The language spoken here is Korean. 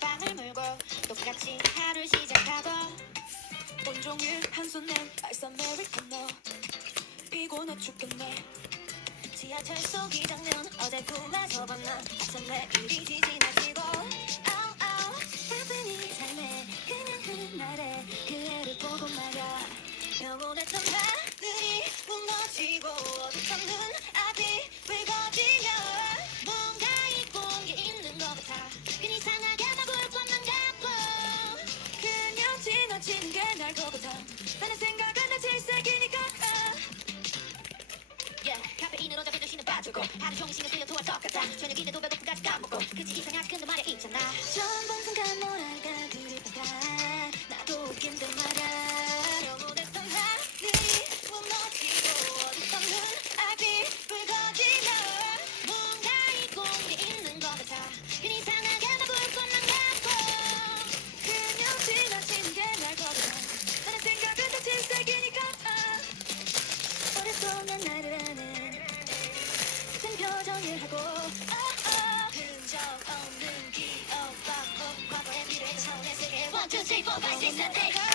가방을 물고 똑같이 하루 시작하고 온종일 한손에 아이스 아메리카노 피곤해 죽겠네. 지하철 속 이 장면 어제 꿈에서 봤나 아참 내일이 지나치고 아우 바쁜 이 삶에 그냥 그날의 그 애를 보고 말야 영원했던 하늘이 무너지고 어두운 눈앞이 붉어지며 뭔가 잊고 온 게 있는 것 같아 괜히 이상하게 막 울 것만 같고 그냥 지나치는 게 날 것 같아. 나는 생각은 나 질색이니까. 카페인으로 적해준 신은 빠지고 하루 종일 신경 쓰여 토할 것 같아 저녁인데도 배고픔까지 까먹고 그치 이상하지 근데 말야 있잖아 전번 순간 뭐랄까 그립다가 나도 웃긴데 말야 영원했던 하늘이 무너지고 어두운 눈앞이 붉어지며 뭔가 잊고 온 게 있는 것 같아 괜히 이상하게 막 울 것만 같고 그냥 지나치는 게 날 것 같아. 나는 생각은 다 질색이니까. 오랫동안 나를 아는 생 표정을 하고 흔적 없는 기억 반복 과거의 미래의 차원의 세계 1, 2, 3, 4, 5, 6, 7, 8